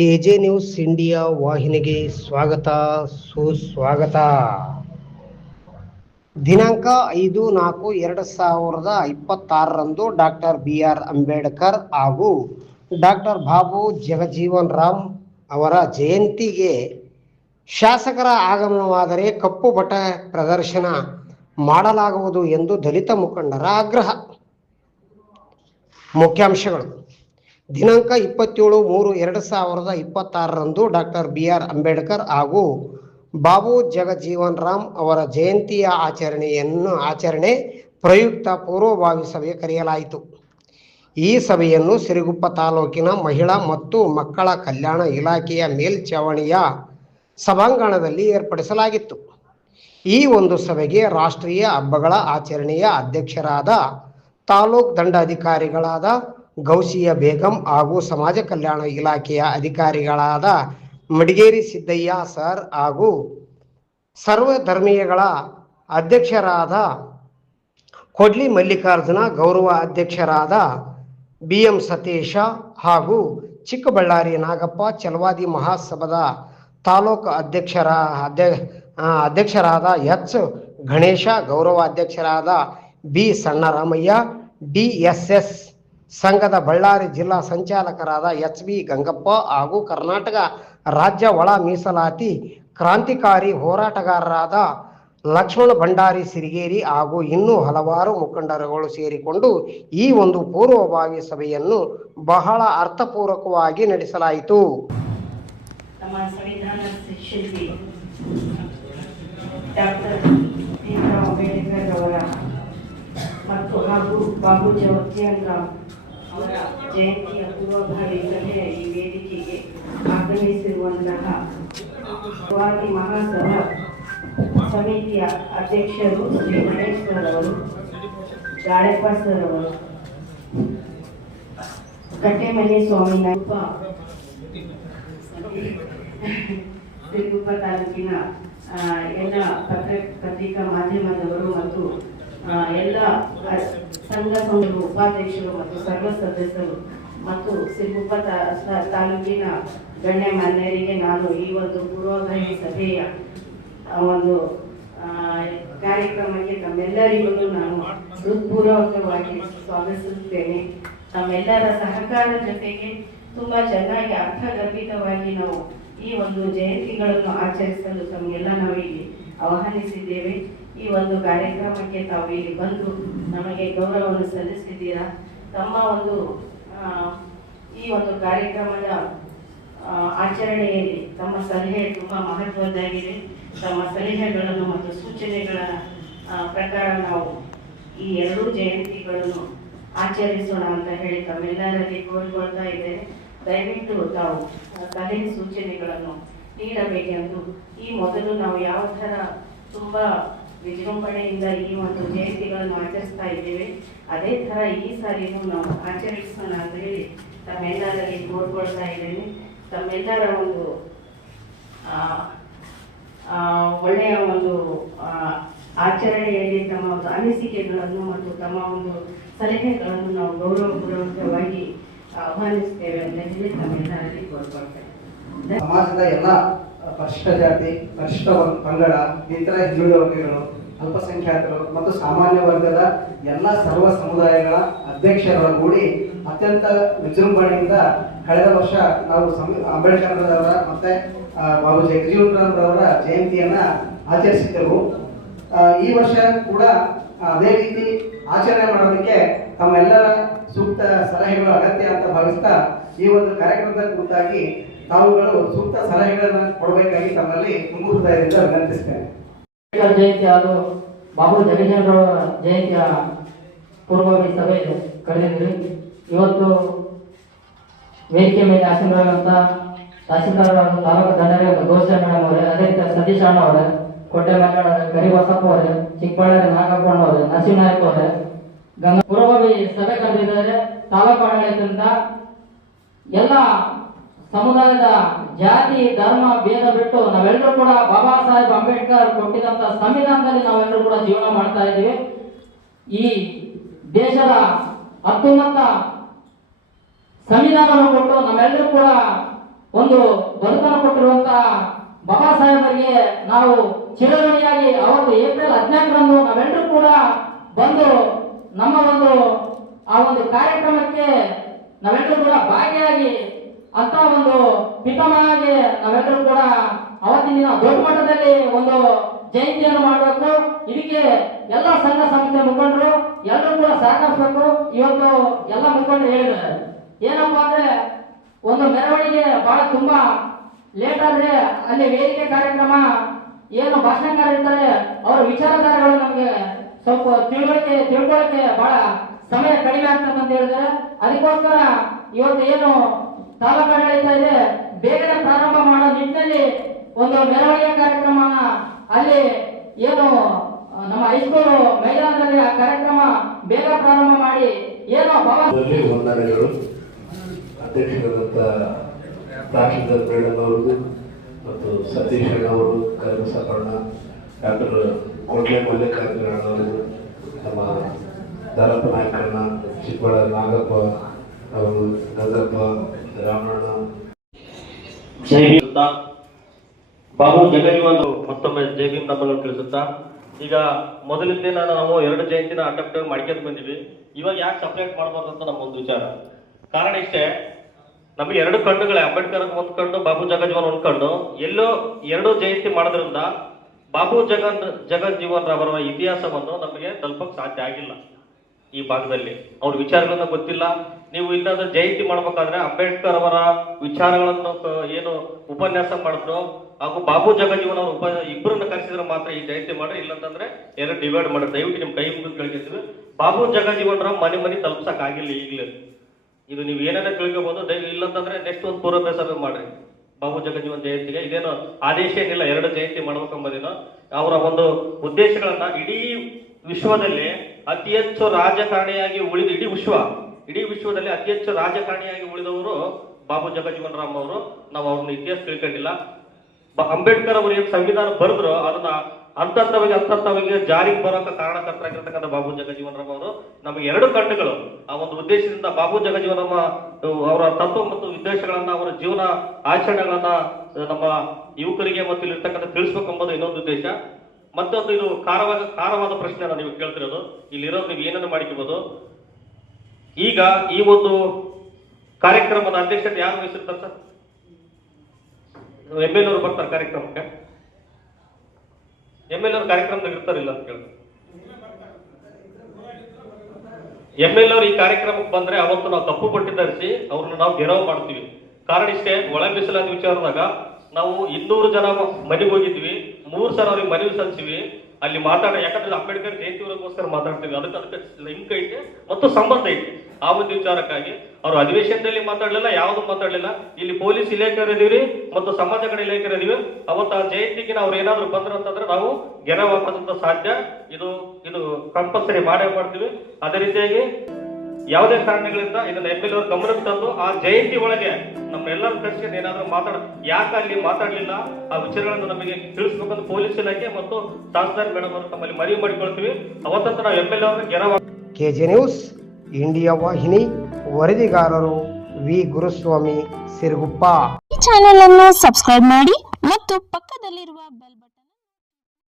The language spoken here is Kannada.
ಕೆಜೆ ನ್ಯೂಸ್ ಇಂಡಿಯಾ ವಾಹಿನಿಗೆ ಸ್ವಾಗತ ಸುಸ್ವಾಗತ. ದಿನಾಂಕ 5-4-2026ರಂದು ಡಾಕ್ಟರ್ BR ಅಂಬೇಡ್ಕರ್ ಹಾಗೂ ಡಾಕ್ಟರ್ ಬಾಬು ಜಗಜೀವನ್ ರಾಮ್ ಅವರ ಜಯಂತಿಗೆ ಶಾಸಕರ ಆಗಮನವಾದರೆ ಕಪ್ಪು ಬಟ್ಟೆ ಪ್ರದರ್ಶನ ಮಾಡಲಾಗುವುದು ಎಂದು ದಲಿತ ಮುಖಂಡರ ಆಗ್ರಹ. ಮುಖ್ಯಾಂಶಗಳು. ದಿನಾಂಕ 27-3-2026ರಂದು ಡಾಕ್ಟರ್ BR ಅಂಬೇಡ್ಕರ್ ಹಾಗೂ ಬಾಬು ಜಗಜೀವನ್ ರಾಮ್ ಅವರ ಜಯಂತಿಯ ಆಚರಣೆ ಪ್ರಯುಕ್ತ ಪೂರ್ವಭಾವಿ ಸಭೆ ಕರೆಯಲಾಯಿತು. ಈ ಸಭೆಯನ್ನು ಸಿರುಗುಪ್ಪ ತಾಲೂಕಿನ ಮಹಿಳಾ ಮತ್ತು ಮಕ್ಕಳ ಕಲ್ಯಾಣ ಇಲಾಖೆಯ ಮೇಲ್ಛಾವಣಿಯ ಸಭಾಂಗಣದಲ್ಲಿ ಏರ್ಪಡಿಸಲಾಗಿತ್ತು. ಈ ಒಂದು ಸಭೆಗೆ ರಾಷ್ಟ್ರೀಯ ಹಬ್ಬಗಳ ಆಚರಣೆಯ ಅಧ್ಯಕ್ಷರಾದ ತಾಲೂಕು ದಂಡಾಧಿಕಾರಿಗಳಾದ ಗೌಸಿಯಾ ಬೇಗಂ ಹಾಗೂ ಸಮಾಜ ಕಲ್ಯಾಣ ಇಲಾಖೆಯ ಅಧಿಕಾರಿಗಳಾದ ಮಡಿಗೇರಿ ಸಿದ್ದಯ್ಯ ಸರ್ ಹಾಗೂ ಸರ್ವಧರ್ಮೀಯಗಳ ಅಧ್ಯಕ್ಷರಾದ ಕೊಡ್ಲಿ ಮಲ್ಲಿಕಾರ್ಜುನ, ಗೌರವ ಅಧ್ಯಕ್ಷರಾದ BM ಸತೀಶ ಹಾಗೂ ಚಿಕ್ಕಬಳ್ಳಾರಿ ನಾಗಪ್ಪ, ಛಲವಾದಿ ಮಹಾಸಭಾದ ತಾಲೂಕು ಅಧ್ಯಕ್ಷರಾದ H ಗಣೇಶ, ಗೌರವ ಅಧ್ಯಕ್ಷರಾದ B ಸಣ್ಣರಾಮಯ್ಯ, DSS ಸಂಘದ ಬಳ್ಳಾರಿ ಜಿಲ್ಲಾ ಸಂಚಾಲಕರಾದ HB ಗಂಗಪ್ಪ ಹಾಗೂ ಕರ್ನಾಟಕ ರಾಜ್ಯ ಒಳ ಮೀಸಲಾತಿ ಕ್ರಾಂತಿಕಾರಿ ಹೋರಾಟಗಾರರಾದ ಲಕ್ಷ್ಮಣ ಭಂಡಾರಿ ಸಿರಿಗೇರಿ ಹಾಗೂ ಇನ್ನೂ ಹಲವಾರು ಮುಖಂಡರುಗಳು ಸೇರಿಕೊಂಡು ಈ ಒಂದು ಪೂರ್ವಭಾವಿ ಸಭೆಯನ್ನು ಬಹಳ ಅರ್ಥಪೂರ್ವಕವಾಗಿ ನಡೆಸಲಾಯಿತು. ನಮ್ಮ ಸಂವಿಧಾನ ಶಿಲ್ಪಿ ಡಾಕ್ಟರ್ BR ಅಂಬೇಡ್ಕರ್ ಅವರ ಮತ್ತು ಹಾಗೂ ಬಾಬು ಜಗಜೀವನ್ ರಾಮ್ ಅವರ ಜಯಂತಿಯ ಪೂರ್ವಭಾವಿ ಸಭೆಯ ಈ ವೇದಿಕೆಗೆ ಆಗಮಿಸಿರುವಂತಹ ಛಲವಾದಿ ಮಹಾಸಭಾ ಸಮಿತಿಯ ಅಧ್ಯಕ್ಷರು ಶ್ರೀ ಗಣೇಶ್ ಸರ್ ಅವರು, ಗಾಳೆಪ್ಪ ಸರ್ ಅವರು, ಕಟ್ಟೆಮನೆ ಸ್ವಾಮಿ ನಾಯಪ್ಪ, ಸಿರುಗುಪ್ಪ ತಾಲೂಕಿನ ಎಲ್ಲ ಪತ್ರಿಕಾ ಮಾಧ್ಯಮದವರು ಮತ್ತು ಎಲ್ಲ ಸಂಘ ಉಪಾಧ್ಯಕ್ಷರು ಮತ್ತು ಸರ್ವ ಸದಸ್ಯರು ಮತ್ತು ಸಿರುಗುಪ್ಪ ತಾಲೂಕಿನ ಗಣ್ಯಮಾನ್ಯರಿಗೆ ನಾನು ಈ ಒಂದು ಪೂರ್ವಭಾವಿ ಸಭೆಯ ಒಂದು ಕಾರ್ಯಕ್ರಮಕ್ಕೆ ತಮ್ಮೆಲ್ಲರಿಗೂ ನಾನು ಹೃತ್ಪೂರ್ವಕವಾಗಿ ಸ್ವಾಗತಿಸುತ್ತೇನೆ. ತಮ್ಮೆಲ್ಲರ ಸಹಕಾರ ಜೊತೆಗೆ ತುಂಬಾ ಚೆನ್ನಾಗಿ ಅರ್ಥಗರ್ಭಿತವಾಗಿ ನಾವು ಈ ಒಂದು ಜಯಂತಿಗಳನ್ನು ಆಚರಿಸಲು ತಮಗೆಲ್ಲ ನಾವು ಇಲ್ಲಿ ಆಹ್ವಾನಿಸಿದ್ದೇವೆ. ಈ ಒಂದು ಕಾರ್ಯಕ್ರಮಕ್ಕೆ ತಾವು ಇಲ್ಲಿ ಬಂದು ನಮಗೆ ಗೌರವವನ್ನು ಸಲ್ಲಿಸಿದ್ದೀರಾ. ತಮ್ಮ ಒಂದು ಈ ಒಂದು ಕಾರ್ಯಕ್ರಮದ ಆಚರಣೆಯಲ್ಲಿ ತಮ್ಮ ಸಲಹೆ ತುಂಬಾ ಮಹತ್ವದ್ದಾಗಿದೆ. ತಮ್ಮ ಸಲಹೆಗಳನ್ನು ಮತ್ತು ಸೂಚನೆಗಳ ಪ್ರಕಾರ ನಾವು ಈ ಎರಡೂ ಜಯಂತಿಗಳನ್ನು ಆಚರಿಸೋಣ ಅಂತ ಹೇಳಿ ತಮ್ಮೆಲ್ಲರಲ್ಲಿ ಕೋರಿಕೊಳ್ತಾ ಇದ್ದೇನೆ. ದಯವಿಟ್ಟು ತಾವು ಸಲಹೆ ಸೂಚನೆಗಳನ್ನು ನೀಡಬೇಕೆಂದು ಈ ಮೊದಲು ನಾವು ಯಾವ ಥರ ತುಂಬಾ ವಿಜೃಂಭಣೆಯಿಂದ ಈ ಒಂದು ಜಯಂತಿಗಳನ್ನು ಆಚರಿಸ್ತಾ ಇದ್ದೇವೆ ಅದೇ ಥರ ಈ ಸಾರಿನೂ ನಾವು ಆಚರಿಸೋಣ ಅಂತ ಹೇಳಿ ತಮ್ಮೆಲ್ಲರಲ್ಲಿ ಕೋರ್ಕೊಳ್ತಾ ಇದ್ದೇನೆ. ತಮ್ಮೆಲ್ಲರ ಒಂದು ಒಳ್ಳೆಯ ಒಂದು ಆಚರಣೆಯಲ್ಲಿ ತಮ್ಮ ಒಂದು ಅನಿಸಿಕೆಗಳನ್ನು ಮತ್ತು ತಮ್ಮ ಒಂದು ಸಲಹೆಗಳನ್ನು ನಾವು ಗೌರವಪೂರ್ವಕವಾಗಿ ಆಹ್ವಾನಿಸ್ತೇವೆ ಅಂತ ಹೇಳಿ ತಮ್ಮೆಲ್ಲರಲ್ಲಿ ಕೋರ್ಕೊಳ್ತೇವೆ. ಸಮಾಜದ ಎಲ್ಲ ಪರಿಶಿಷ್ಟ ಜಾತಿ, ಪರಿಶಿಷ್ಟ ಪಂಗಡ, ಇತರ ಹಿಂದುಳಿದ ವರ್ಗಗಳು, ಅಲ್ಪಸಂಖ್ಯಾತರು ಮತ್ತು ಸಾಮಾನ್ಯ ವರ್ಗದ ಎಲ್ಲ ಸರ್ವ ಸಮುದಾಯಗಳ ಅಧ್ಯಕ್ಷರೊಳಗೂಡಿ ಅತ್ಯಂತ ವಿಜೃಂಭಣೆಯಿಂದ ಕಳೆದ ವರ್ಷ ನಾವು ಅಂಬೇಡ್ಕರ್ ಅವರ ಮತ್ತೆ ಬಾಬು ಜಗಜೀವನ್ ರಾಮ್ ಅವರ ಜಯಂತಿಯನ್ನ ಆಚರಿಸಿದ್ದೆವು. ಈ ವರ್ಷ ಕೂಡ ಅದೇ ರೀತಿ ಆಚರಣೆ ಮಾಡೋದಕ್ಕೆ ತಮ್ಮೆಲ್ಲರ ಸೂಕ್ತ ಸಲಹೆಗಳು ಅಗತ್ಯ ಅಂತ ಭಾವಿಸ್ತಾ ಈ ಒಂದು ಕಾರ್ಯಕ್ರಮದ ಕುರಿತಾಗಿ ತಾವುಗಳು ಸೂಕ್ತ ಸಲಹೆಗಳನ್ನು ಕೊಡಬೇಕಾಗಿ ತಮ್ಮಲ್ಲಿ ತುಂಬು ಹೃದಯದಿಂದ ವಿನಂತಿಸ್ತೇನೆ. ಜಯಂತಿ ಹಾಗೂ ಬಾಬು ಜಗಜೀವನ್ ರಾವ್ ಜಯಂತಿಯ ಪೂರ್ವಭಾವಿ ಸಭೆ ಕಳೆದಿದ್ವಿ. ಇವತ್ತು ವೇದಿಕೆ ಮೇಲೆ ಆಸೀನರಾದಂಥ ತಹಸೀಲ್ದಾರ್ ತಾಲೂಕು ದಂಡಾಧಿಕಾರಿ ಗೌಸಿಯಾ ಮೇಡಮ್ ಅವರೇ, ಅದೇ ರೀತಿ ಸತೀಶ್ ಅಣ್ಣ ಅವರೇ, ಕೋಟೆ ಮಲ್ಲಾಳ ಕರಿಬಸಪ್ಪ ಅವರೇ, ಚಿಕ್ಕಬಳ್ಳಾರಿ ನಾಗಪ್ಪಣ್ಣ ಅವರೇ, ನರಸಿಂಹನಾಯಕ್ ಅವರೇ, ಪೂರ್ವಭಾವಿ ಸಭೆ ಕರೆದಿದ್ದಾರೆ. ತಾಲೂಕು ಆಡಳಿತದಿಂದ ಎಲ್ಲ ಸಮುದಾಯದ ಜಾತಿ ಧರ್ಮ ಭೇದ ಬಿಟ್ಟು ನಾವೆಲ್ಲರೂ ಕೂಡ ಬಾಬಾ ಸಾಹೇಬ್ ಅಂಬೇಡ್ಕರ್ ಕೊಟ್ಟಿದಂತ ಸಂವಿಧಾನದಲ್ಲಿ ನಾವೆಲ್ಲರೂ ಕೂಡ ಜೀವನ ಮಾಡ್ತಾ ಇದ್ದೀವಿ. ಈ ದೇಶದ ಅತ್ಯುನ್ನತ ಸಂವಿಧಾನವನ್ನು ಕೊಟ್ಟು ನಮ್ಮೆಲ್ಲರೂ ಕೂಡ ಒಂದು ಬದುಕನ್ನು ಕೊಟ್ಟಿರುವಂತಹ ಬಾಬಾ ಸಾಹೇಬರಿಗೆ ನಾವು ಚಿರಋಣಿಯಾಗಿ ಅವತ್ತು ಏಪ್ರಿಲ್ 14ರಂದು ನಾವೆಲ್ಲರೂ ಕೂಡ ಬಂದು ನಮ್ಮ ಆ ಒಂದು ಕಾರ್ಯಕ್ರಮಕ್ಕೆ ನಾವೆಲ್ಲರೂ ಕೂಡ ಭಾಗಿಯಾಗಿ ಅಂತ ಒಂದು ಪಿತಾಮಹಗೆ ನಾವೆಲ್ಲರೂ ಕೂಡ ಅವತ್ತಿನ ದಿನ ದೊಡ್ಡ ಮಟ್ಟದಲ್ಲಿ ಒಂದು ಜಯಂತಿಯನ್ನು ಮಾಡಬೇಕು. ಇದಕ್ಕೆ ಎಲ್ಲ ಸಂಘ ಸಂಸ್ಥೆ ಮುಖಂಡರು ಎಲ್ಲರೂ ಕೂಡ ಸಹಕರಿಸಬೇಕು. ಇವತ್ತು ಎಲ್ಲ ಮುಖಂಡರು ಹೇಳಿದ್ದಾರೆ ಏನಪ್ಪಾ ಅಂದ್ರೆ ಒಂದು ಮೆರವಣಿಗೆ ಬಹಳ ತುಂಬಾ ಲೇಟ್ ಆದ್ರೆ ಅಲ್ಲಿ ವೇದಿಕೆ ಕಾರ್ಯಕ್ರಮ ಏನು ಭಾಷಣಕಾರ ಇರ್ತಾರೆ ಅವರ ವಿಚಾರಧಾರೆಗಳು ನಮಗೆ ಸ್ವಲ್ಪ ತಿಳ್ಕೊಳ್ಳಕ್ಕೆ ಬಹಳ ಸಮಯ ಕಡಿಮೆ ಆಗ್ತದೆ ಅಂತ ಹೇಳಿದ್ರೆ, ಅದಕ್ಕೋಸ್ಕರ ಇವತ್ತು ಏನು ತಾಲೂಕು ಆಡಳಿತ ಇದೆ ಬೇಗನೆ ಪ್ರಾರಂಭ ಮಾಡೋ ನಿಟ್ಟಿನಲ್ಲಿ ಒಂದು ಮೆರವಣಿಗೆ ಕಾರ್ಯಕ್ರಮ ಅಲ್ಲಿ ಏನು ನಮ್ಮ ಹೈಸ್ಕೂಲ್ ಮೈದಾನದಲ್ಲಿ ಆ ಕಾರ್ಯಕ್ರಮ ಬೇಗ ಪ್ರಾರಂಭ ಮಾಡಿ ಏನು ವಂದನೆಗಳು ಅಧ್ಯಕ್ಷರಾದಂಥ ತಹಶೀಲ್ದಾರ್ ಮೇಡಮ್ ಅವರು ಮತ್ತು ಸತೀಶ್ ಅಣ್ಣವರು, ಕೈಬಸಪ್ಪಣ್ಣ, ಡಾಕ್ಟರ್ ಕೋಟ್ಲೆ ಮಲ್ಲಿಕಾರ್ಜುನ ಅವರು, ನಮ್ಮ ದಾರಪ್ಪ ನಾಯಕಣ್ಣ, ಚಿಕ್ಕಬಳ್ಳ ನಾಗಪ್ಪ ಅವರು, ಗಂಗಪ್ಪ, ರಾಮಣ್ಣ, ಜೈ ಭೀಮ್ ಬಾಬು ಜಗಜೀವನ್ ಮತ್ತೊಮ್ಮೆ ಜೈ ಭೀಮ್ ನಮ್ಮನ್ನು ತಿಳಿಸುತ್ತಾ, ಈಗ ಮೊದಲಿಂದ ನಾವು 2 ಜಯಂತಿನ ಅಟೆಂಪ್ಟ್ ಮಾಡ್ಕೊಂಡು ಬಂದಿವಿ. ಇವಾಗ ಯಾಕೆ ಸಪ್ರೇಟ್ ಮಾಡಬಾರ್ದು ಅಂತ ನಮ್ಮ ಒಂದು ವಿಚಾರ. ಕಾರಣ ಇಷ್ಟೇ, ನಮಗೆ 2 ಕಣ್ಣುಗಳೇ, ಅಂಬೇಡ್ಕರ್ ಒಂದು ಕಣ್ಣು, ಬಾಬು ಜಗಜೀವನ್ ಒಂದು ಕಣ್ಣು. ಎಲ್ಲೋ 2 ಜಯಂತಿ ಮಾಡೋದ್ರಿಂದ ಬಾಬು ಜಗಜೀವನ್ ರವರ ಇತಿಹಾಸವನ್ನು ನಮಗೆ ತಲುಪಕ್ಕೆ ಸಾಧ್ಯ ಆಗಿಲ್ಲ. ಈ ಭಾಗದಲ್ಲಿ ಅವ್ರ ವಿಚಾರಗಳನ್ನ ಗೊತ್ತಿಲ್ಲ. ನೀವು ಇಲ್ಲಾಂದ್ರೆ ಜಯಂತಿ ಮಾಡ್ಬೇಕಾದ್ರೆ ಅಂಬೇಡ್ಕರ್ ಅವರ ವಿಚಾರಗಳನ್ನು ಏನು ಉಪನ್ಯಾಸ ಮಾಡಿದ್ರು ಹಾಗೂ ಬಾಬು ಜಗಜೀವನ್ ಅವರ ಇಬ್ಬರನ್ನ ಕರೆಸಿದ್ರೆ ಮಾತ್ರ ಈ ಜಯಂತಿ ಮಾಡ್ರಿ, ಇಲ್ಲಂತಂದ್ರೆ 2 ಡಿವೈಡ್ ಮಾಡಿ ದಯವಿಟ್ಟು ನಿಮ್ ಕೈ ಮುಗಿದು ಕೇಳ್ಕೊತೀವಿ. ಬಾಬು ಜಗಜೀವನ್ ರಾವ್ ಮನೆ ತಲುಪ್ಸಕ್ ಆಗಿಲ್ಲ ಈಗಲೇ. ಇದು ನೀವು ಏನೇನೋ ತಿಳ್ಕೊಬಹುದು. ಇಲ್ಲಂತಂದ್ರೆ ನೆಕ್ಸ್ಟ್ ಒಂದು ಪೂರ್ವಭಾವಿ ಸಭೆ ಮಾಡ್ರಿ ಬಾಬು ಜಗಜೀವನ್ ಜಯಂತಿಗೆ. ಇದೇನೋ ಆದೇಶ ಏನಿಲ್ಲ 2 ಜಯಂತಿ ಮಾಡ್ಬೇಕಂಬುದೇನೋ. ಅವರ ಒಂದು ಉದ್ದೇಶಗಳನ್ನ ಇಡೀ ವಿಶ್ವದಲ್ಲಿ ಅತಿ ಹೆಚ್ಚು ರಾಜಕಾರಣಿಯಾಗಿ ಉಳಿದ ಇಡೀ ವಿಶ್ವದಲ್ಲಿ ಅತಿ ಹೆಚ್ಚು ರಾಜಕಾರಣಿಯಾಗಿ ಉಳಿದವರು ಬಾಬು ಜಗಜೀವನ್ ರಾಮ್ ಅವರು. ನಾವು ಅವ್ರನ್ನ ಇತಿಹಾಸ ತಿಳ್ಕೊಂಡಿಲ್ಲ. ಅಂಬೇಡ್ಕರ್ ಅವರು ಏನು ಸಂವಿಧಾನ ಬರೆದ್ರು ಅದನ್ನ ಹಂತವಾಗಿ ಜಾರಿಗೆ ಬರೋಕೆ ಕಾರಣಕರ್ತರಾಗಿರ್ತಕ್ಕಂಥ ಬಾಬು ಜಗಜೀವನ್ ರಾಮ್ ಅವರು ನಮಗೆ 2 ಕಣ್ಣುಗಳು. ಆ ಒಂದು ಉದ್ದೇಶದಿಂದ ಬಾಬು ಜಗಜೀವನ್ ರಾಮ್ ಅವರ ತತ್ವ ಮತ್ತು ಉದ್ದೇಶಗಳನ್ನ, ಅವರ ಜೀವನ ಆಚರಣೆಗಳನ್ನ ನಮ್ಮ ಯುವಕರಿಗೆ ಮತ್ತು ಇಲ್ಲಿರ್ತಕ್ಕಂಥ ತಿಳಿಸ್ಬೇಕೆಂಬುದು ಇನ್ನೊಂದು ಉದ್ದೇಶ. ಮತ್ತೊಂದು, ಇದು ಖಾರವಾದ ಪ್ರಶ್ನೆ ನೀವು ಕೇಳ್ತಿರೋದು. ಇಲ್ಲಿರೋದು ನೀವು ಏನನ್ನು ಮಾಡಿಕೋಬಹುದು. ಈಗ ಈ ಒಂದು ಕಾರ್ಯಕ್ರಮದ ಅಧ್ಯಕ್ಷತೆ ಯಾರು ವಹಿಸಿರ್ತಾರೆ ಸರ್? MLA ಅವರು ಬರ್ತಾರೆ ಕಾರ್ಯಕ್ರಮಕ್ಕೆ? MLA ಅವರು ಕಾರ್ಯಕ್ರಮದಾಗ ಇರ್ತಾರಿಲ್ಲ ಅಂತ ಕೇಳಿ. MLA ಅವರು ಈ ಕಾರ್ಯಕ್ರಮಕ್ಕೆ ಬಂದ್ರೆ ಅವತ್ತು ನಾವು ಕಪ್ಪು ಬಟ್ಟೆ ಧರಿಸಿ ಅವ್ರನ್ನ ನಾವು ಗೆರವು ಮಾಡ್ತೀವಿ. ಕಾರಣ ಇಷ್ಟೇ, ಒಳ ಮೀಸಲಾದ ವಿಚಾರದಾಗ ನಾವು 200 ಜನ ಮನೆಗೆ ಹೋಗಿದ್ವಿ, 3 ಸಲ ಅವ್ರಿಗೆ ಮನವಿ ಸಲ್ಲಿಸಿವಿ. ಅಲ್ಲಿ ಯಾಕಂದ್ರೆ ಅಂಬೇಡ್ಕರ್ ಜಯಂತಿಗೋಸ್ಕರ ಮಾತಾಡ್ತೀವಿ, ಅದಕ್ಕೆ ಲಿಂಕ್ ಐತೆ ಮತ್ತು ಸಂಬಂಧ ಐತೆ. ಆ ಒಂದು ವಿಚಾರಕ್ಕಾಗಿ ಅವರು ಅಧಿವೇಶನದಲ್ಲಿ ಮಾತಾಡ್ಲಿಲ್ಲ, ಯಾವ್ದು ಮಾತಾಡ್ಲಿಲ್ಲ. ಇಲ್ಲಿ ಪೊಲೀಸ್ ಇಲಾಖೆಯವರು ಇದೀವಿ ಮತ್ತು ಸಮಾಜಗಳ ಇಲಾಖೆಯವರು ಇದೀವಿ. ಅವತ್ತು ಆ ಜಯಂತಿಗೆ ಅವ್ರು ಏನಾದ್ರು ಬಂದ್ರಂತಂದ್ರೆ ನಾವು ಗೆರವು ಹಾಕೋದಂತ ಸಾಧ್ಯ. ಇದು ಕಂಪಲ್ಸರಿ ಮಾಡೇ ಮಾಡ್ತೀವಿ. ಅದೇ ರೀತಿಯಾಗಿ ಯಾವುದೇ ಕಾರಣಗಳಿಂದ ಇದನ್ನ MLA ಅವರು ಗಮನಕ್ಕೆ ತಂದು ಆ ಜಯಂತಿ ಒಳಗೆ ನಮ್ಮೆಲ್ಲರೂ ಕರೆಸ್ಕೊಂಡು ಏನಾದ್ರೂ ಯಾಕೆ ಅಲ್ಲಿ ಮಾತಾಡ್ಲಿಲ್ಲ ಆ ವಿಚಾರಗಳನ್ನು ನಮಗೆ ತಿಳಿಸ್ಬೇಕಂತ ಪೊಲೀಸ್ ಇಲಾಖೆ ಮತ್ತು ತಹಸೀಲ್ದಾರ್ ಮೇಡಮ್ ಅವರು ತಮ್ಮಲ್ಲಿ ಮನವಿ ಮಾಡಿಕೊಳ್ತೀವಿ. ಅವತ್ತಂತ ನಾವು MLA ಅವರನ್ನ ಗೆರವು. KJ ನ್ಯೂಸ್ ಇಂಡಿಯಾ ವಾಹಿನಿ, ವರದಿಗಾರರು ವಿ ಗುರುಸ್ವಾಮಿ, ಸಿರುಗುಪ್ಪ. ಈ ಚಾನೆಲ್ ಅನ್ನು ಸಬ್ಸ್ಕ್ರೈಬ್ ಮಾಡಿ ಮತ್ತು ಪಕ್ಕದಲ್ಲಿರುವ ಬೆಲ್ ಬಟನ್